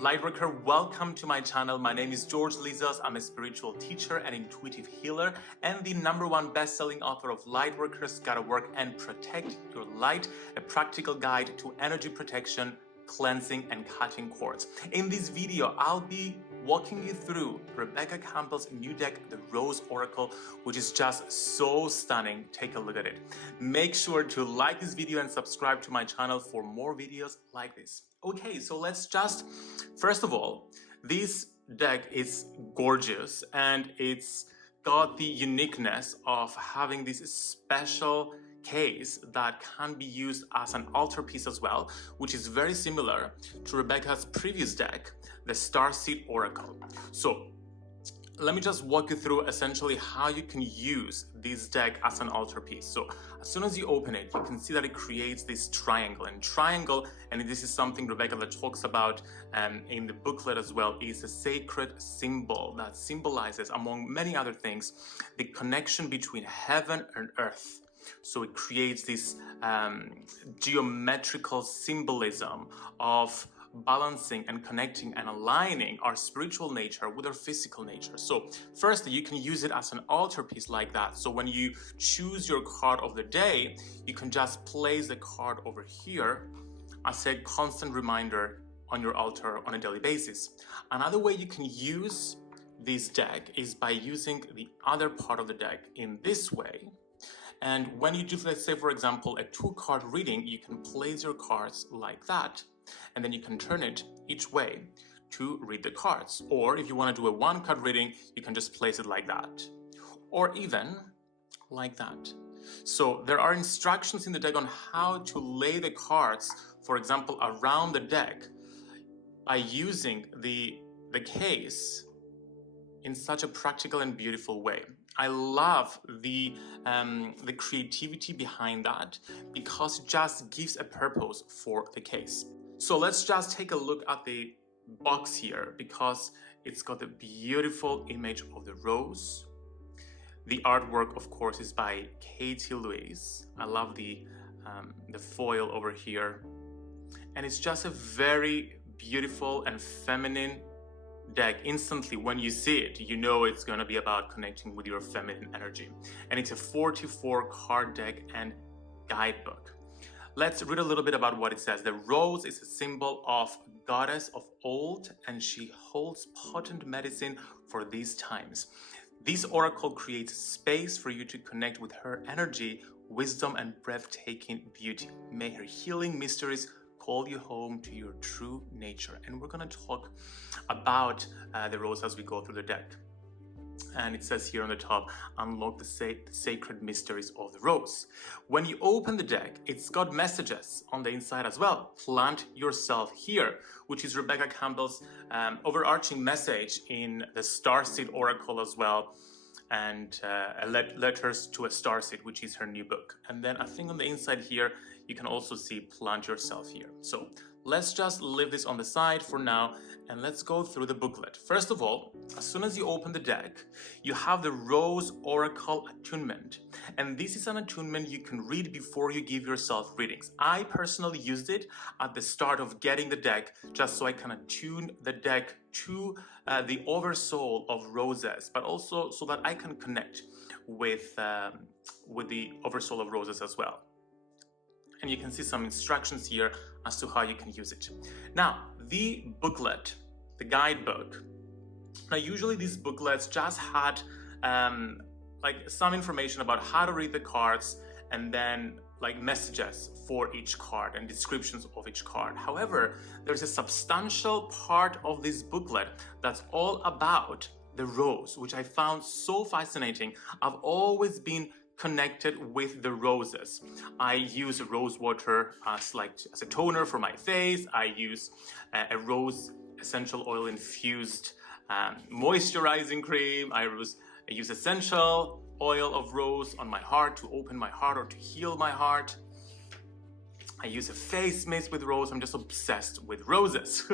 Lightworker, welcome to my channel. My name is George Lizos. I'm a spiritual teacher and intuitive healer and the #1 best-selling author of Lightworkers Gotta Work and Protect Your Light, a practical guide to energy protection, cleansing, and cutting cords. In this video, I'll be walking you through Rebecca Campbell's new deck, the Rose Oracle, which is just so stunning. Take a look at it. Make sure to like this video and subscribe to my channel for more videos like this. Okay, so let's just, first of all, this deck is gorgeous and it's got the uniqueness of having this special case that can be used as an altarpiece as well, which is very similar to Rebecca's previous deck, the Starseed Oracle. So let me just walk you through essentially how you can use this deck as an altarpiece. So as soon as you open it, you can see that it creates this triangle. And this is something Rebecca that talks about in the booklet as well, is a sacred symbol that symbolizes, among many other things, the connection between heaven and earth. So it creates this geometrical symbolism of balancing and connecting and aligning our spiritual nature with our physical nature. So firstly, you can use it as an altarpiece like that. So when you choose your card of the day, you can just place the card over here as a constant reminder on your altar on a daily basis. Another way you can use this deck is by using the other part of the deck in this way. And when you do, let's say, for example, a 2-card reading, you can place your cards like that. And then you can turn it each way to read the cards. Or if you want to do a 1-card reading, you can just place it like that. Or even like that. So there are instructions in the deck on how to lay the cards, for example, around the deck by using the case in such a practical and beautiful way. I love the creativity behind that because it just gives a purpose for the case. So let's just take a look at the box here because it's got a beautiful image of the rose. The artwork, of course, is by Katie Louise. I love the foil over here. And it's just a very beautiful and feminine deck. Instantly, when you see it, you know it's going to be about connecting with your feminine energy. And it's a 44-card deck and guidebook. Let's read a little bit about what it says. The rose is a symbol of goddess of old, and she holds potent medicine for these times. This oracle creates space for you to connect with her energy, wisdom, and breathtaking beauty. May her healing mysteries call you home to your true nature. And we're going to talk about the rose as we go through the deck. And it says here on the top, unlock the sacred mysteries of the rose. When you open the deck, it's got messages on the inside as well. Plant yourself here, which is Rebecca Campbell's overarching message in the Starseed Oracle as well. And Letters to a Starseed, which is her new book. And then I think on the inside here, you can also see plant yourself here. So let's just leave this on the side for now and let's go through the booklet. First of all, as soon as you open the deck, you have the Rose Oracle Attunement. And this is an attunement you can read before you give yourself readings. I personally used it at the start of getting the deck just so I can attune the deck to the oversoul of roses, but also so that I can connect with the oversoul of roses as well. And you can see some instructions here as to how you can use it. Now, the booklet, the guidebook. Now, usually these booklets just had like some information about how to read the cards and then like messages for each card and descriptions of each card. However, there's a substantial part of this booklet that's all about the rose, which I found so fascinating. I've always been connected with the roses. I use rose water as a toner for my face. I use a rose essential oil infused moisturizing cream. I use essential oil of rose on my heart to open my heart or to heal my heart. I use a face mist with rose. I'm just obsessed with roses.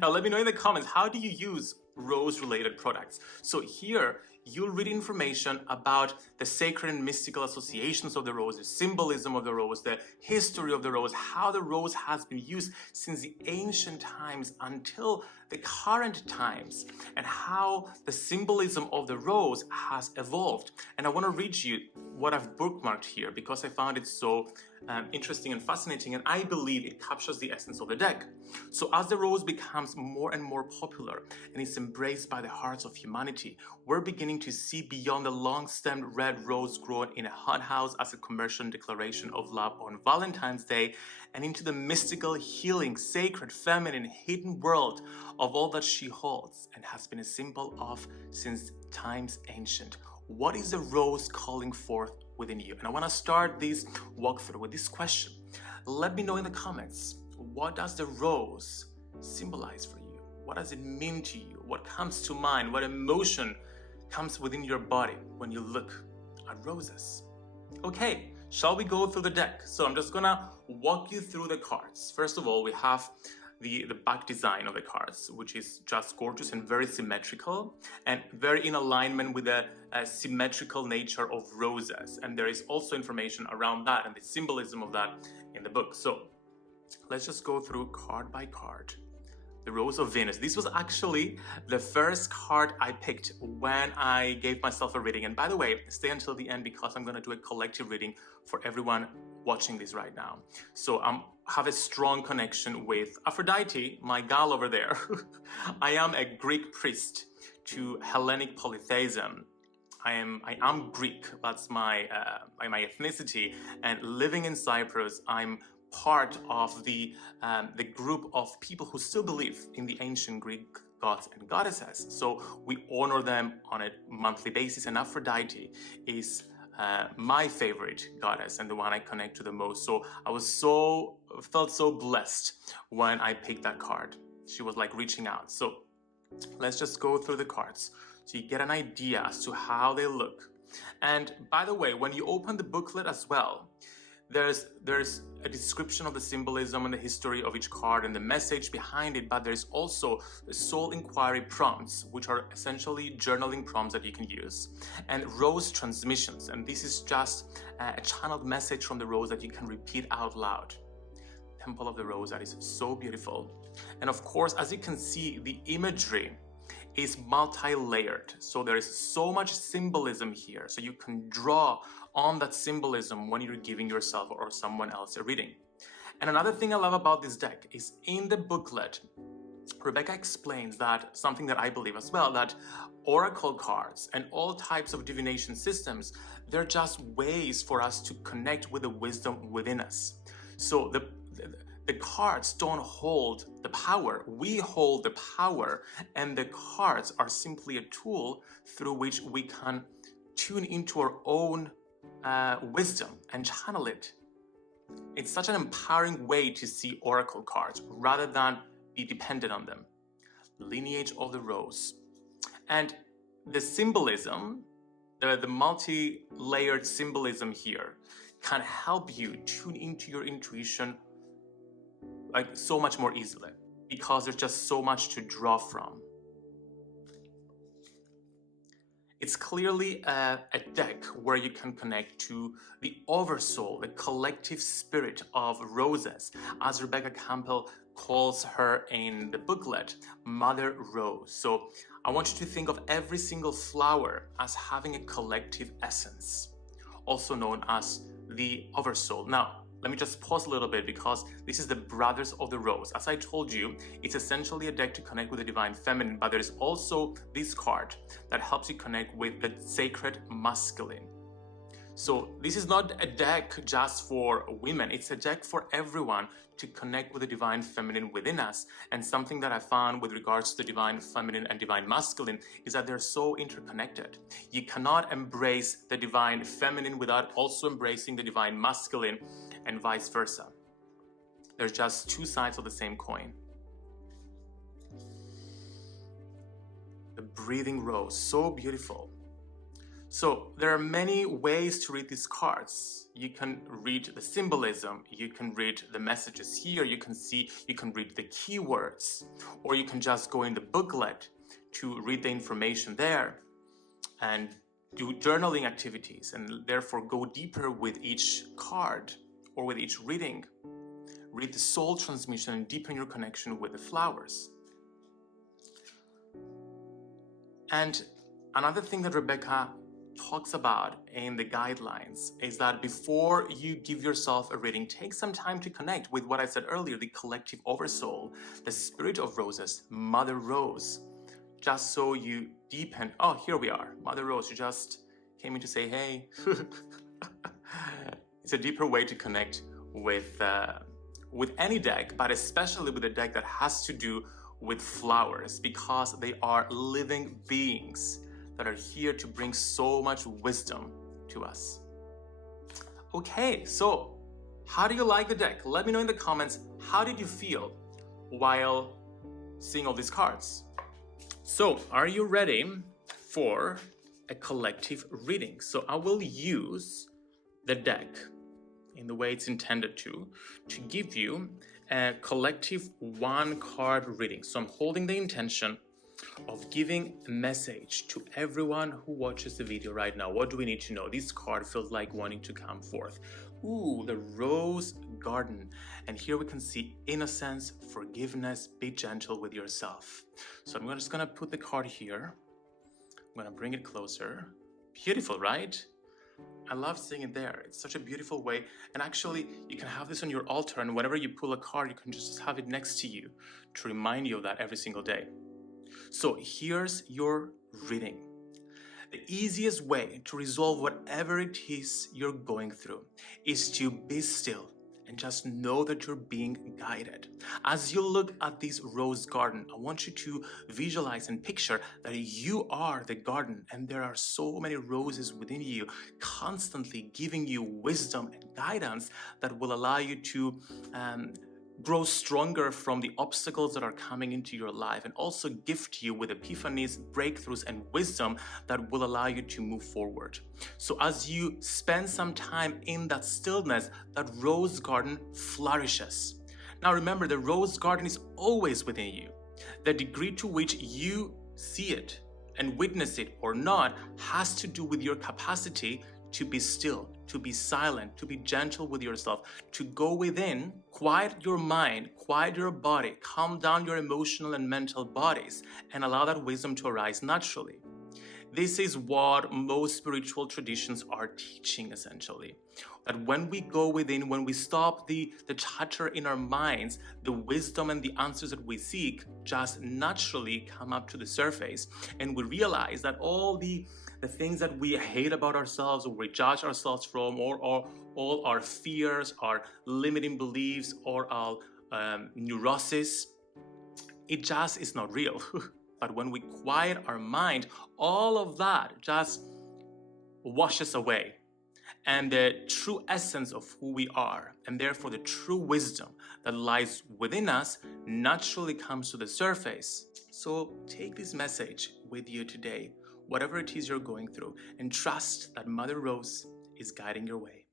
Now let me know in the comments, how do you use rose-related products. So here, you'll read information about the sacred and mystical associations of the rose, the symbolism of the rose, the history of the rose, how the rose has been used since the ancient times until the current times, and how the symbolism of the rose has evolved. And I want to read you what I've bookmarked here because I found it so interesting and fascinating, and I believe it captures the essence of the deck. So as the rose becomes more and more popular and is embraced by the hearts of humanity, we're beginning to see beyond the long-stemmed red rose grown in a hothouse as a commercial declaration of love on Valentine's Day, and into the mystical, healing, sacred, feminine, hidden world of all that she holds and has been a symbol of since times ancient. What is the rose calling forth within you? And I want to start this walkthrough with this question. Let me know in the comments, what does the rose symbolize for you? What does it mean to you? What comes to mind? What emotion comes within your body when you look at roses? Okay, shall we go through the deck? So I'm just gonna walk you through the cards. First of all, we have the back design of the cards, which is just gorgeous and very symmetrical and very in alignment with the symmetrical nature of roses. And there is also information around that and the symbolism of that in the book. So let's just go through card by card. The Rose of Venus. This was actually the first card I picked when I gave myself a reading. And by the way, stay until the end because I'm going to do a collective reading for everyone watching this right now. So I have a strong connection with Aphrodite, my gal over there. I am a Greek priest to Hellenic polytheism. I am Greek. That's my ethnicity. And living in Cyprus, I'm part of the group of people who still believe in the ancient Greek gods and goddesses. So we honor them on a monthly basis, and Aphrodite is my favorite goddess and the one I connect to the most. So I felt so blessed when I picked that card. She was like reaching out. So let's just go through the cards so you get an idea as to how they look. And by the way, when you open the booklet as well, there's a description of the symbolism and the history of each card and the message behind it, but there's also the soul inquiry prompts, which are essentially journaling prompts that you can use, and rose transmissions. And this is just a channeled message from the rose that you can repeat out loud. Temple of the Rose, that is so beautiful. And of course, as you can see, the imagery is multi-layered. So there is so much symbolism here. So you can draw on that symbolism when you're giving yourself or someone else a reading. And another thing I love about this deck is in the booklet, Rebecca explains that something that I believe as well, that oracle cards and all types of divination systems, they're just ways for us to connect with the wisdom within us. So the cards don't hold the power. We hold the power, and the cards are simply a tool through which we can tune into our own wisdom and channel it. It's such an empowering way to see oracle cards rather than be dependent on them. Lineage of the Rose. And the symbolism, the multi-layered symbolism here can help you tune into your intuition like so much more easily because there's just so much to draw from. It's clearly a deck where you can connect to the oversoul, the collective spirit of roses, as Rebecca Campbell calls her in the booklet, Mother Rose. So I want you to think of every single flower as having a collective essence, also known as the oversoul. Now, let me just pause a little bit because this is the Brothers of the Rose. As I told you, it's essentially a deck to connect with the divine feminine, but there's also this card that helps you connect with the sacred masculine. So this is not a deck just for women, it's a deck for everyone to connect with the divine feminine within us. And something that I found with regards to the divine feminine and divine masculine is that they're so interconnected. You cannot embrace the divine feminine without also embracing the divine masculine, and vice versa. There's just two sides of the same coin. The breathing rose, so beautiful. So there are many ways to read these cards. You can read the symbolism, you can read the messages here, you can read the keywords, or you can just go in the booklet to read the information there and do journaling activities, and therefore go deeper with each card or with each reading. Read the soul transmission and deepen your connection with the flowers. And another thing that Rebecca talks about in the guidelines is that before you give yourself a reading, take some time to connect with what I said earlier, the collective oversoul, the spirit of roses, Mother Rose, just so you deepen. Oh, here we are, Mother Rose, you just came in to say hey. It's a deeper way to connect with any deck, but especially with a deck that has to do with flowers, because they are living beings that are here to bring so much wisdom to us. Okay, so how do you like the deck? Let me know in the comments, how did you feel while seeing all these cards? So, are you ready for a collective reading? So I will use the deck in the way it's intended to give you a collective one card reading. So I'm holding the intention of giving a message to everyone who watches the video right now. What do we need to know? This card feels like wanting to come forth. Ooh, the Rose Garden. And here we can see innocence, forgiveness, be gentle with yourself. So I'm just gonna put the card here. I'm gonna bring it closer. Beautiful, right? I love seeing it there. It's such a beautiful way. And actually, you can have this on your altar, and whenever you pull a card, you can just have it next to you to remind you of that every single day. So here's your reading. The easiest way to resolve whatever it is you're going through is to be still and just know that you're being guided. As you look at this rose garden, I want you to visualize and picture that you are the garden, and there are so many roses within you, constantly giving you wisdom and guidance that will allow you to grow stronger from the obstacles that are coming into your life, and also gift you with epiphanies, breakthroughs, and wisdom that will allow you to move forward. So as you spend some time in that stillness, that rose garden flourishes. Now remember, the rose garden is always within you. The degree to which you see it and witness it or not has to do with your capacity to be still, to be silent, to be gentle with yourself, to go within, quiet your mind, quiet your body, calm down your emotional and mental bodies, and allow that wisdom to arise naturally. This is what most spiritual traditions are teaching, essentially. That when we go within, when we stop the chatter in our minds, the wisdom and the answers that we seek just naturally come up to the surface, and we realize that all the things that we hate about ourselves, or we judge ourselves from, or all our fears, our limiting beliefs, or our neurosis, it just is not real. But when we quiet our mind, all of that just washes away. And the true essence of who we are, and therefore the true wisdom that lies within us, naturally comes to the surface. So take this message with you today, whatever it is you're going through, and trust that Mother Rose is guiding your way.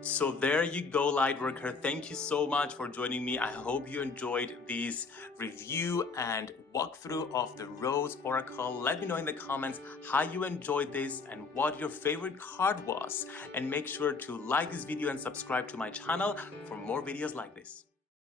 So there you go, Lightworker. Thank you so much for joining me. I hope you enjoyed this review and walkthrough of the Rose Oracle. Let me know in the comments how you enjoyed this and what your favorite card was. And make sure to like this video and subscribe to my channel for more videos like this.